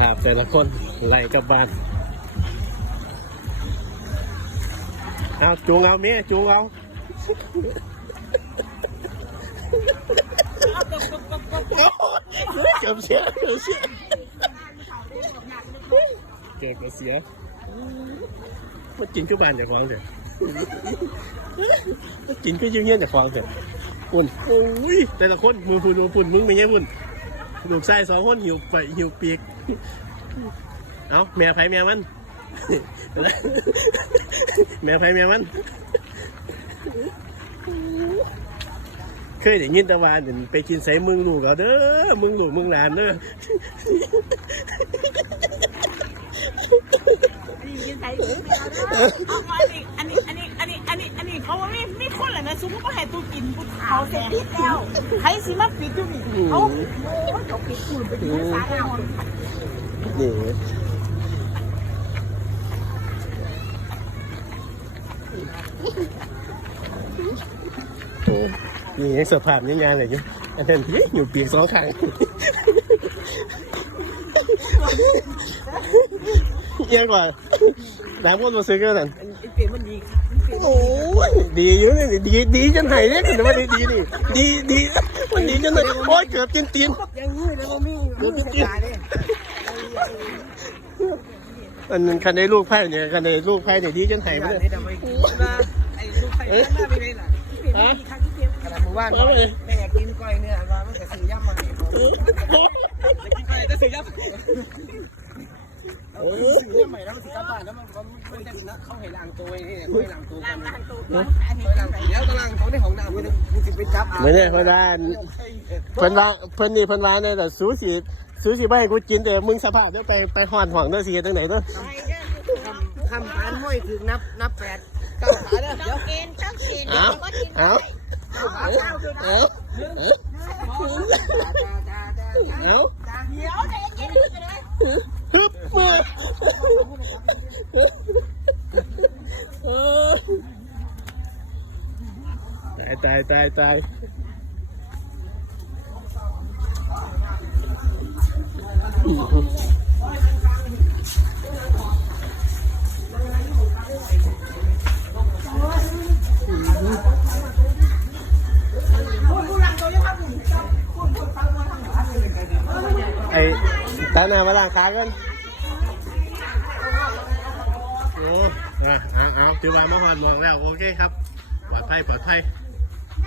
ภาพแต่ละคนไล่กลับบ้านเอาจูงเอาเมียจูงเอาเกือบเสียเกือบเสียเกือบเสียมันกินก็บานจากควางเถอะมันกินก็ยืงเงี้ยจากควางเถอะปุ่นโอ้ยแต่ละคนมือปุ่นมือปุ่นมึงไม่ใช่ปุ่นลูกชายสองคนหิวไปหิวเปียก เอาแม่ไผแม่มัน แม่ไผแม่มัน เคยได้ยินแตะวันไปกินใส่มึงลูกเอาเด้อมึงลูกมึงหลานเด้อยืนใส่ถุงไม่เอาเด้อเอามาดิอันนี้อันนี้อันนี้อันนี้อันนี้เขาว่าไม่ไม่คนแหละนะซุปก็ให้ตู้กินกูเขาเสร็จปิดแล้วใครสิมาปิดอยู่นี่เขาเขาจะปิดอยู่ไปอยู่สาแล้ว นี่โอ้นี่ยังสภาพยังไงเลยอยู่อันนั้นเฮ้ยอยู่เปียกสองข้างเอียงกว่าน้ำก็มาซื้อกันนั่นเปลี่ยนมันดีโอ้ยดีอยู่นี่ดีดีจนไหนเนี่ยแต่ว่าดีดีนี่ดีดีมันดีจนไหนโอ้ยเกือบกินตีนยังยืดแล้วก็มีเกือบกินตีน อันนั้นคันในลูกไพ่เนี่ยคันในลูกไพ่เนี่ยดีจนไหนไปเลยทำไมมาไอ้ลูกไฟหน้าไปเลยล่ะเปลี่ยนมีครั้งที่เปลี่ยนกระดาษหมู่บ้านแม่อยากกินก้อยเนื้อมามันจะซื้อย่ำมาให้กินก้อยจะซื้อย่ำโอ้ยซื้อย่ำใหม่แล้วมันสิกลับบ้านแล้วมันก็ไม่ได้กินนะเขาให้ล้างตัวนี่เขาให้ล้างตัวกันล้างตัวเดี๋ยวกำลังเขาในห้องน้ำมันมันสิไปจับไม่ได้เพราะว่าเพิ่นว่าเพิ่นนี่เพิ่นว่าเนี่ยแต่สูสี สูสีไม่ให้กูกินแต่มึงสภาพเดี๋ยวไปไปห่อนห่องเด้อสิตั้งไหนเด้อคำพันห้อยถึงนับนับแปดเก้าขาเด้อเดี๋ยวกินต้องกินเอาเอาขาเก้าเด้อเอาเอาเดี๋ยวใจเย็นๆเลยฮึบมาตายตายตายตาย ไอ้ตาหน้ามาล้างขากันโอ้อะเอาเอาถือว่ามาหอดมองแล้ว โอเคครับ ปลอดภัยปลอดภัย